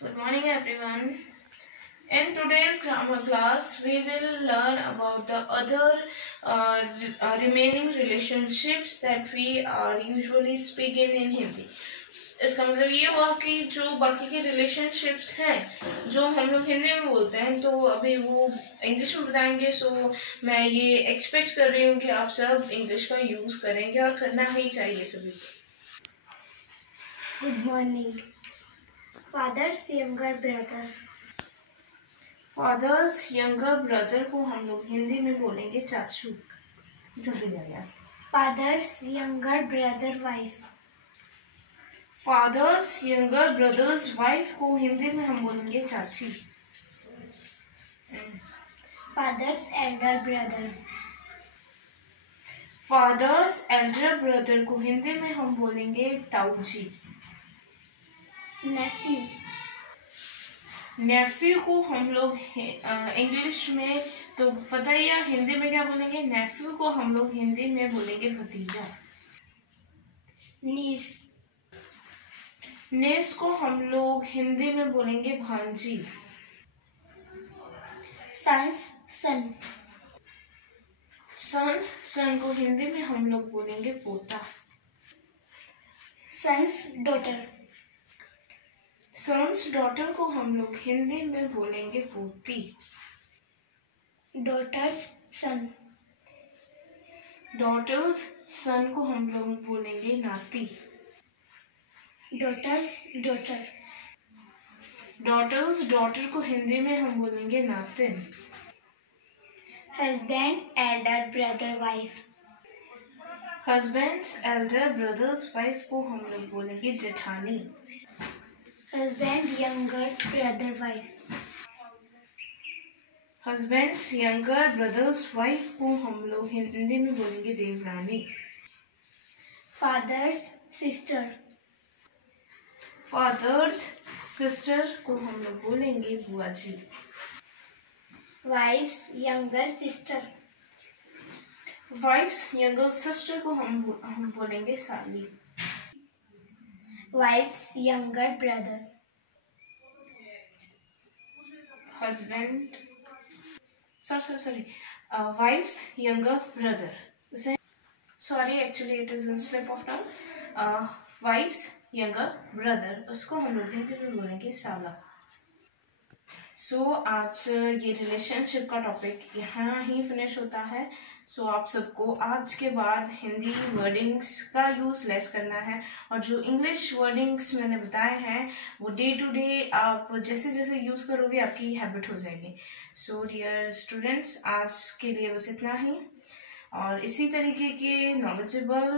Good morning, everyone. In today's grammar class, we will learn about the other remaining relationships that we are usually speaking in Hindi. इसका मतलब ये हुआ कि जो बाकी के relationships हैं जो हम लोग हिंदी में बोलते हैं तो अभी वो इंग्लिश में बताएंगे. सो मैं ये एक्सपेक्ट कर रही हूँ कि आप सब इंग्लिश का यूज़ करेंगे और करना ही चाहिए सभी. Good morning. Father's younger brother. Father's younger brother को हम लोग हिंदी में बोलेंगे चाचू. जल्दी यार. Father's younger brother wife. Father's younger brother's wife को हिंदी में हम बोलेंगे चाची. Father's elder brother. Father's elder brother को हिंदी में हम बोलेंगे ताऊजी. नेफ्यू. नेफ्यू को हम लोग इंग्लिश में तो पता ही है, हिंदी में क्या बोलेंगे. नेफ्यू को हम लोग हिंदी में बोलेंगे भतीजा. नीस. नेस को हम लोग हिंदी में बोलेंगे भांजी. सन्स सन. सन्स सन को हिंदी में हम लोग बोलेंगे पोता. Sons daughter. सन्स डॉटर को हम लोग हिंदी में बोलेंगे पोती. डॉटर्स सन. डॉटर्स सन को हम लोग बोलेंगे नाती. Daughters daughter. डॉटर्स डॉटर को हिंदी में हम बोलेंगे नातिन. Husband elder brother wife. Husband's elder brother's wife को हम लोग बोलेंगे जेठानी. Husband younger's brother wife. Husband's younger brother's wife को हम लोग हिंदी में बोलेंगे देवरानी. Fathers sister. फादर्स सिस्टर को हम लोग बोलेंगे बुआ जी. Wife's younger sister. Wife's younger sister को हम बोलेंगे साली. Wife's younger brother. Husband sorry wife's younger brother. Sorry actually it is in slip of tongue. Wife's younger brother उसको हम लोग हिंदी में बोलेंगे साला. सो आज ये रिलेशनशिप का टॉपिक यहाँ ही फिनिश होता है. सो आप सबको आज के बाद हिंदी वर्डिंग्स का यूज़ लेस करना है और जो इंग्लिश वर्डिंग्स मैंने बताए हैं वो डे टू डे आप जैसे जैसे यूज़ करोगे आपकी हैबिट हो जाएगी. सो डियर स्टूडेंट्स आज के लिए बस इतना ही और इसी तरीके के नॉलेजेबल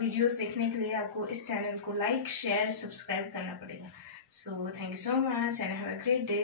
वीडियोस देखने के लिए आपको इस चैनल को लाइक शेयर सब्सक्राइब करना पड़ेगा. So thank you so much and have a great day.